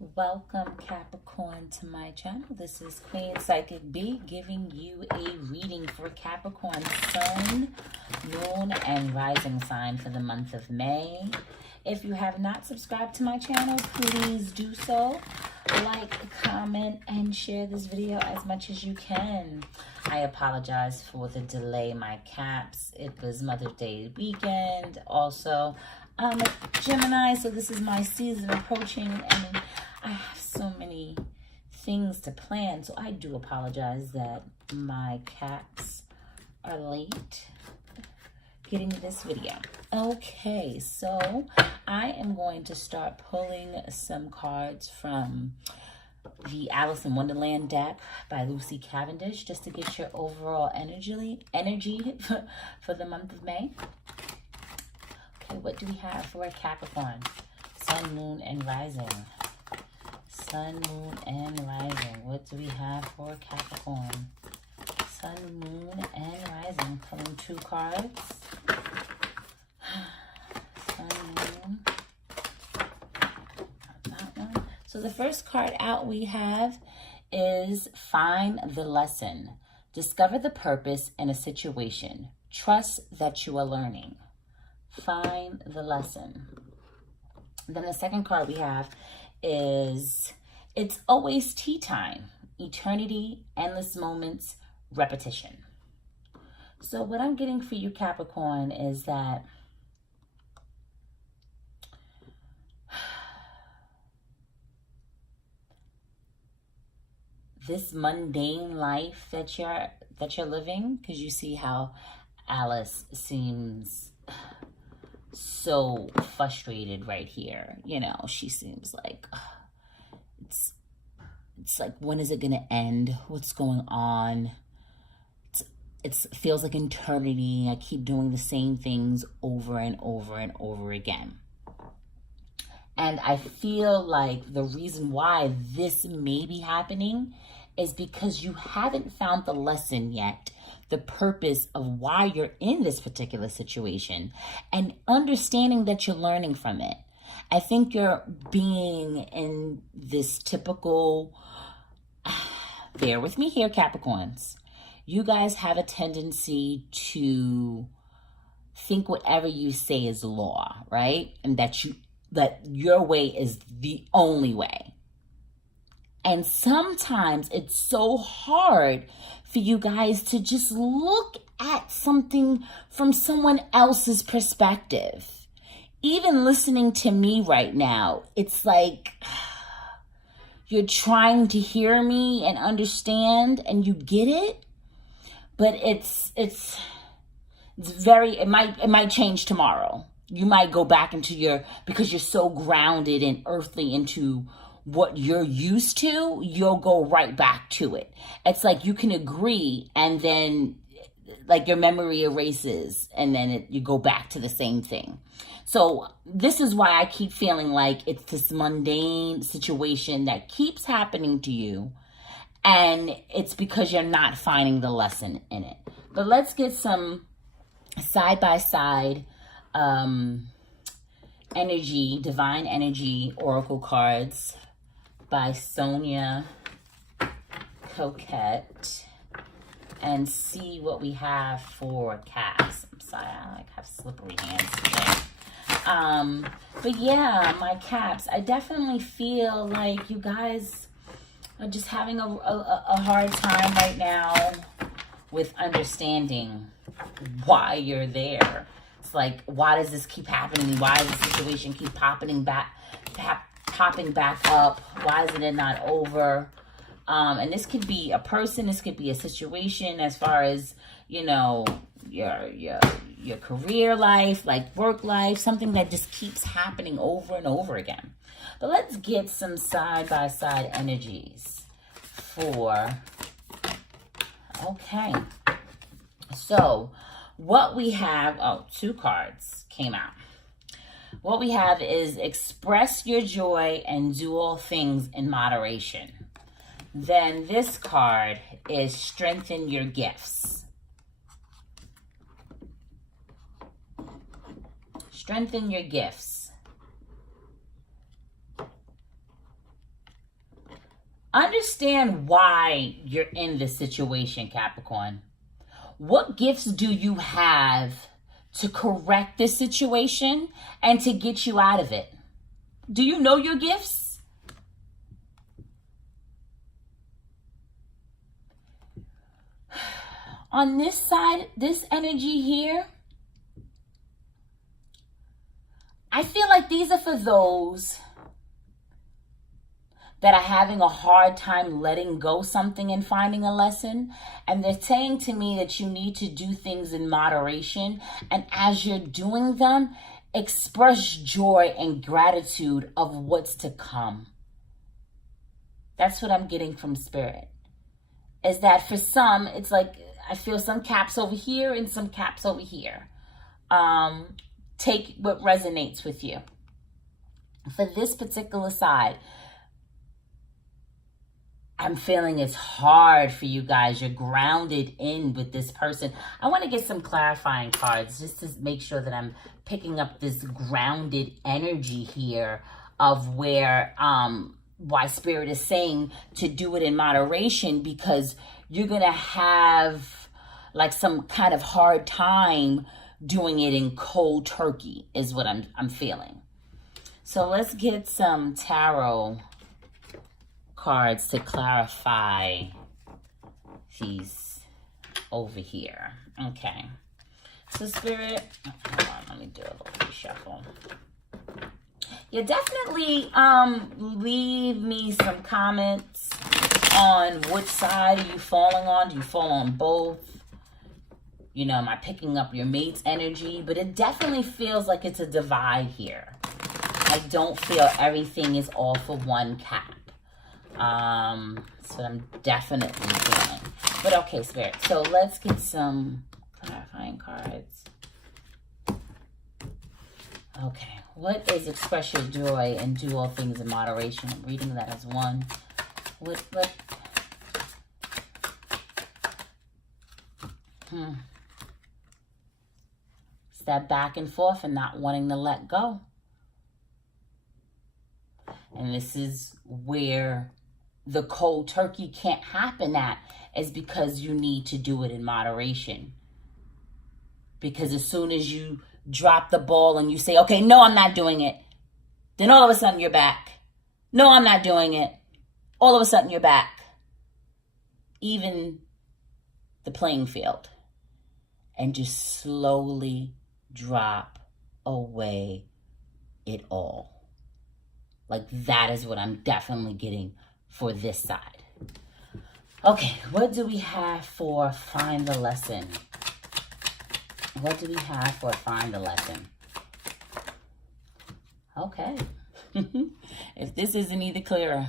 Welcome, Capricorn, to my channel. This is Queen Psychic B giving you a reading for Capricorn Sun, Moon, and Rising sign for the month of May. If you have not subscribed to my channel, please do so. Like, comment, and share this video as much as you can. I apologize for the delay, my caps. It was Mother's Day weekend. Also, I'm a Gemini, so this is my season approaching, and I have so many things to plan, so I do apologize that my caps are late getting this video. Okay, so I am going to start pulling some cards from the Alice in Wonderland deck by Lucy Cavendish, just to get your overall energy for the month of May. Okay, what do we have for Capricorn? Sun, Moon, and Rising. Sun, Moon, and Rising. What do we have for Capricorn? Sun, Moon, and Rising. Pulling two cards. Sun, Moon. That one. So the first card out we have is Find the Lesson. Discover the purpose in a situation. Trust that you are learning. Find the lesson. Then the second card we have is It's Always Tea Time. Eternity, endless moments, repetition. So what I'm getting for you, Capricorn, is that this mundane life that you're living, because you see how Alice seems so frustrated right here. You know, she seems like it's like, when is it gonna end? What's going on? It feels like eternity. I keep doing the same things over and over and over again. And I feel like the reason why this may be happening is because you haven't found the lesson yet, the purpose of why you're in this particular situation, and understanding that you're learning from it. I think you're being in this typical, bear with me here, Capricorns. You guys have a tendency to think whatever you say is law, right? And that your way is the only way. And sometimes it's so hard for you guys to just look at something from someone else's perspective. Even listening to me right now, it's like you're trying to hear me and understand, and you get it, but it might change tomorrow. You might go back into because you're so grounded and earthly into what you're used to, you'll go right back to it. It's like you can agree, and then like your memory erases, and then you go back to the same thing. So this is why I keep feeling like it's this mundane situation that keeps happening to you, and it's because you're not finding the lesson in it. But let's get some side-by-side energy, divine energy oracle cards by Sonia Coquette, and see what we have for caps. I'm sorry, I have slippery hands today. But yeah, my caps, I definitely feel like you guys are just having a hard time right now with understanding why you're there. It's like, why does this keep happening? Why does the situation keep popping back up? Why is it not over? And this could be a person, this could be a situation, as far as, you know, your career life, like work life, something that just keeps happening over and over again. But let's get some side-by-side energies for, okay. So what we have, two cards came out. What we have is express your joy and do all things in moderation. Then this card is strengthen your gifts. Strengthen your gifts. Understand why you're in this situation, Capricorn. What gifts do you have to correct this situation and to get you out of it? Do you know your gifts? On this side, this energy here, I feel like these are for those that are having a hard time letting go something and finding a lesson. And they're saying to me that you need to do things in moderation. And as you're doing them, express joy and gratitude of what's to come. That's what I'm getting from Spirit. Is that for some, it's like, I feel some caps over here and some caps over here. Take what resonates with you. For this particular side, I'm feeling it's hard for you guys. You're grounded in with this person. I want to get some clarifying cards just to make sure that I'm picking up this grounded energy here of where, why Spirit is saying to do it in moderation, because you're going to have like some kind of hard time doing it in cold turkey is what I'm feeling. So let's get some tarot cards to clarify these over here. Okay. So Spirit, hold on, let me do a little reshuffle. Yeah, definitely leave me some comments on which side are you falling on. Do you fall on both? You know, am I picking up your mate's energy? But it definitely feels like it's a divide here. I don't feel everything is all for one cap. So I'm definitely feeling. But okay, Spirit. So let's get some clarifying cards. Okay. What is express your joy and do all things in moderation? I'm reading that as one. What? It's that back and forth and not wanting to let go. And this is where the cold turkey can't happen at, is because you need to do it in moderation. Because as soon as you drop the ball and you say, okay, no, I'm not doing it, then all of a sudden you're back. No, I'm not doing it. All of a sudden you're back. Even the playing field. And just slowly drop away it all. Like that is what I'm definitely getting for this side. Okay, what do we have for find the lesson? What do we have for find the lesson? Okay. If this isn't either clearer,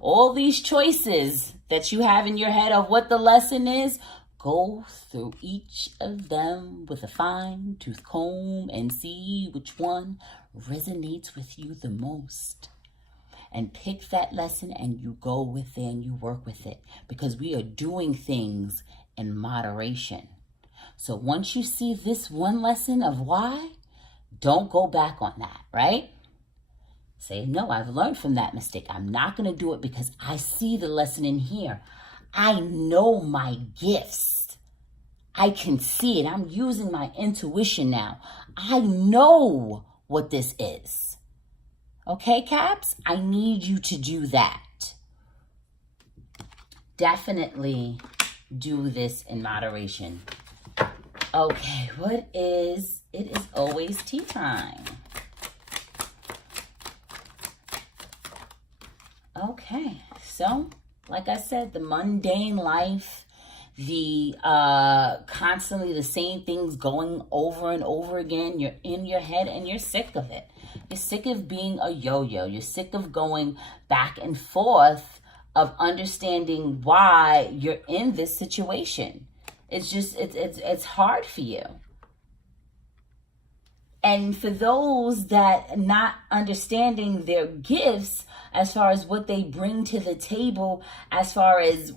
all these choices that you have in your head of what the lesson is, go through each of them with a fine-tooth comb and see which one resonates with you the most. And pick that lesson and you go with it and you work with it. Because we are doing things in moderation. So once you see this one lesson of why, don't go back on that, right? Say, no, I've learned from that mistake. I'm not going to do it because I see the lesson in here. I know my gifts. I can see it. I'm using my intuition now. I know what this is. Okay, Caps? I need you to do that. Definitely do this in moderation. Okay, it is always tea time. Okay, so like I said, the mundane life, the constantly the same things going over and over again, you're in your head and you're sick of it. You're sick of being a yo-yo. You're sick of going back and forth of understanding why you're in this situation. It's just, it's hard for you. And for those that not understanding their gifts as far as what they bring to the table, as far as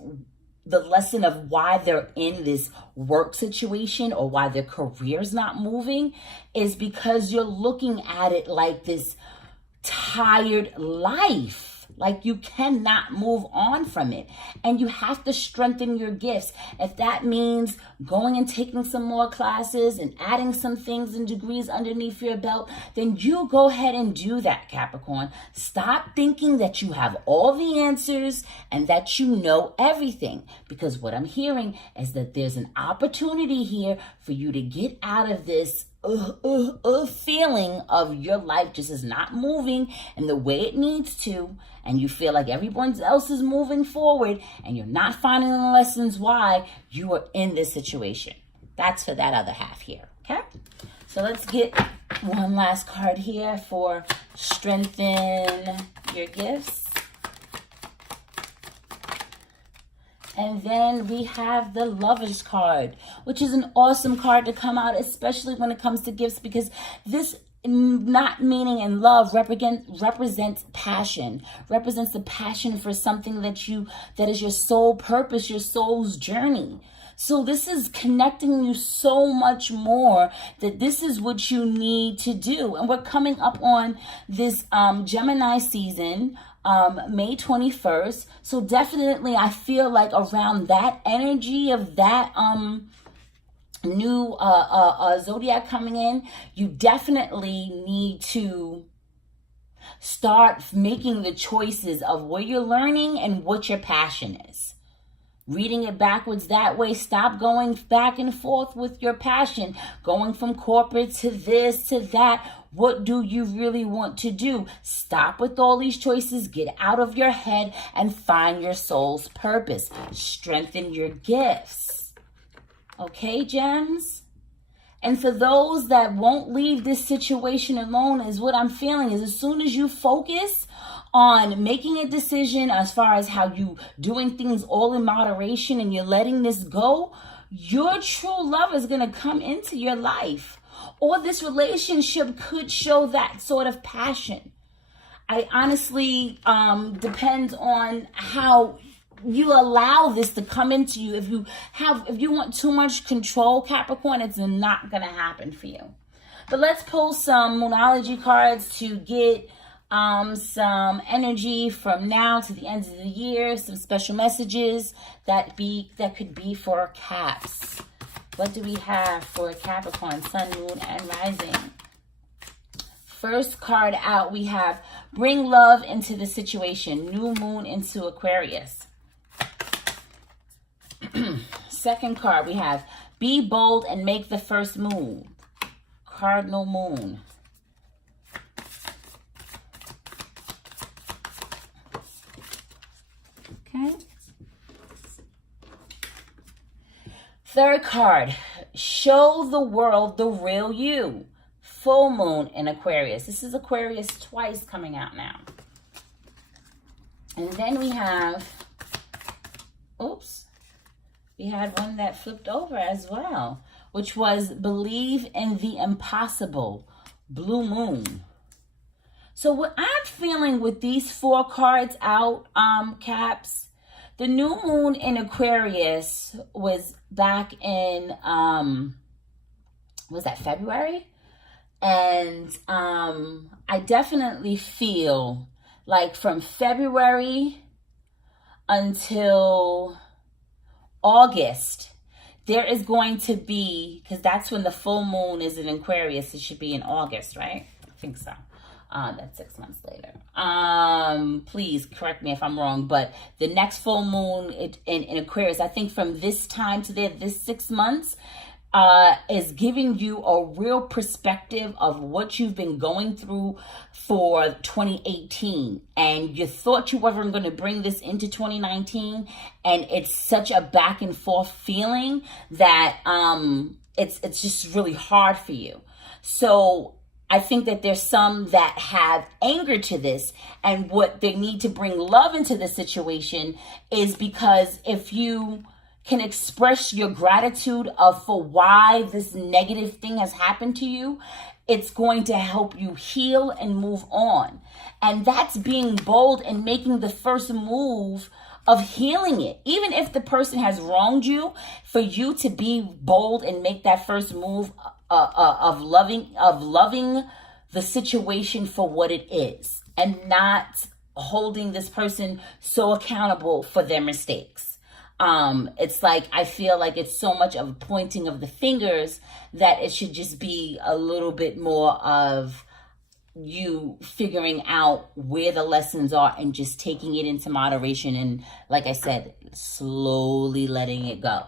the lesson of why they're in this work situation or why their career's not moving, is because you're looking at it like this tired life. Like, you cannot move on from it. And you have to strengthen your gifts. If that means going and taking some more classes and adding some things and degrees underneath your belt, then you go ahead and do that, Capricorn. Stop thinking that you have all the answers and that you know everything. Because what I'm hearing is that there's an opportunity here for you to get out of this feeling of your life just is not moving in the way it needs to, and you feel like everyone else is moving forward and you're not finding the lessons why you are in this situation. That's for that other half here, okay? So let's get one last card here for strengthen your gifts. And then we have the Lover's card, which is an awesome card to come out, especially when it comes to gifts, because this not meaning in love represents passion, represents the passion for something that is your soul purpose, your soul's journey. So this is connecting you so much more that this is what you need to do. And we're coming up on this Gemini season, May 21st. So definitely I feel like around that energy of that new zodiac coming in, you definitely need to start making the choices of where you're learning and what your passion is. Reading it backwards that way. Stop going back and forth with your passion, going from corporate to this to that. What do you really want to do? Stop with all these choices. Get out of your head and find your soul's purpose. Strengthen your gifts. Okay, gems? And for those that won't leave this situation alone, is what I'm feeling is as soon as you focus on making a decision as far as how you doing things all in moderation and you're letting this go, your true love is going to come into your life. Or this relationship could show that sort of passion. I honestly depends on how you allow this to come into you. If you want too much control, Capricorn, it's not going to happen for you. But let's pull some Moonology cards to get some energy from now to the end of the year, some special messages that could be for Caps. What do we have for Capricorn, Sun, Moon, and Rising? First card out, we have bring love into the situation, new moon into Aquarius. Second card, we have be bold and make the first move, Cardinal Moon. Okay. Third card, show the world the real you. Full moon in Aquarius. This is Aquarius twice coming out now. And then we have, we had one that flipped over as well, which was believe in the impossible, blue moon. So what I'm feeling with these four cards out, Caps, the new moon in Aquarius was back in, was that February? And I definitely feel like from February until August, there is going to be, because that's when the full moon is in Aquarius. It should be in August, right? I think so. That's 6 months later. Please correct me if I'm wrong, but the next full moon in Aquarius, I think from this time to there, this 6 months, is giving you a real perspective of what you've been going through for 2018. And you thought you weren't going to bring this into 2019. And it's such a back and forth feeling that it's just really hard for you. So I think that there's some that have anger to this, and what they need to bring love into the situation is because if you can express your gratitude for why this negative thing has happened to you, it's going to help you heal and move on. And that's being bold and making the first move of healing it. Even if the person has wronged you, for you to be bold and make that first move of loving the situation for what it is, and not holding this person so accountable for their mistakes. It's like, I feel like it's so much of a pointing of the fingers that it should just be a little bit more of you figuring out where the lessons are and just taking it into moderation and, like I said, slowly letting it go.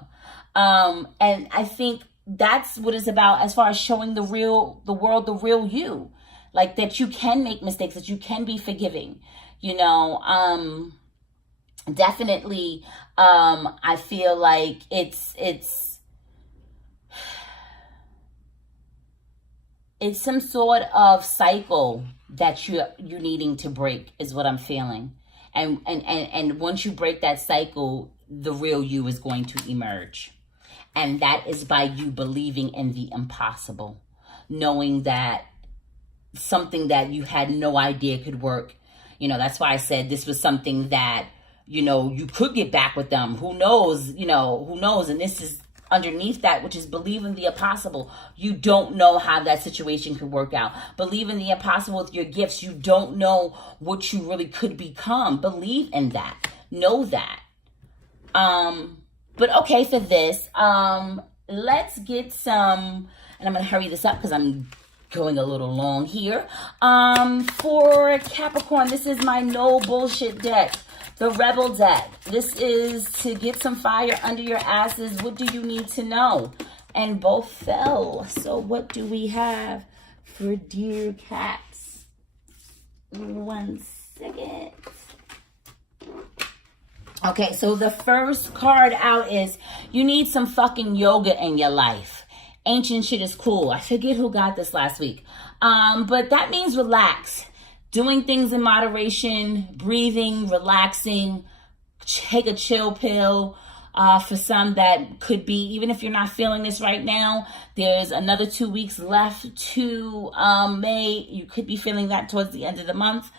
And I think that's what it's about as far as showing the world the real you. Like, that you can make mistakes, that you can be forgiving, you know. Definitely, I feel like it's some sort of cycle that you needing to break is what I'm feeling. And once you break that cycle, the real you is going to emerge. And that is by you believing in the impossible, knowing that something that you had no idea could work. You know, that's why I said this was something that, you know, you could get back with them. Who knows? You know, who knows? And this is underneath that, which is believe in the impossible. You don't know how that situation could work out. Believe in the impossible with your gifts. You don't know what you really could become. Believe in that. Know that. But okay, for this, let's get some, and I'm going to hurry this up because I'm going a little long here. For Capricorn, this is my no bullshit deck. The Rebel deck. This is to get some fire under your asses. What do you need to know? And both fell. So what do we have for dear Caps? 1 second. Okay, so the first card out is you need some fucking yoga in your life. Ancient shit is cool. I forget who got this last week. But that means relax. Doing things in moderation, breathing, relaxing, take a chill pill. For some, that could be, even if you're not feeling this right now, there's another 2 weeks left to May. You could be feeling that towards the end of the month.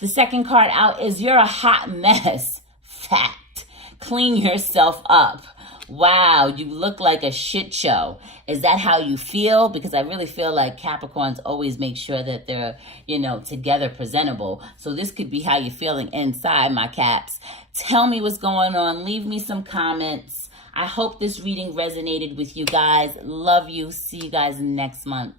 The second card out is you're a hot mess. Fact. Clean yourself up. Wow, you look like a shit show. Is that how you feel? Because I really feel like Capricorns always make sure that they're, you know, together, presentable. So this could be how you're feeling inside, my Caps. Tell me what's going on. Leave me some comments. I hope this reading resonated with you guys. Love you. See you guys next month.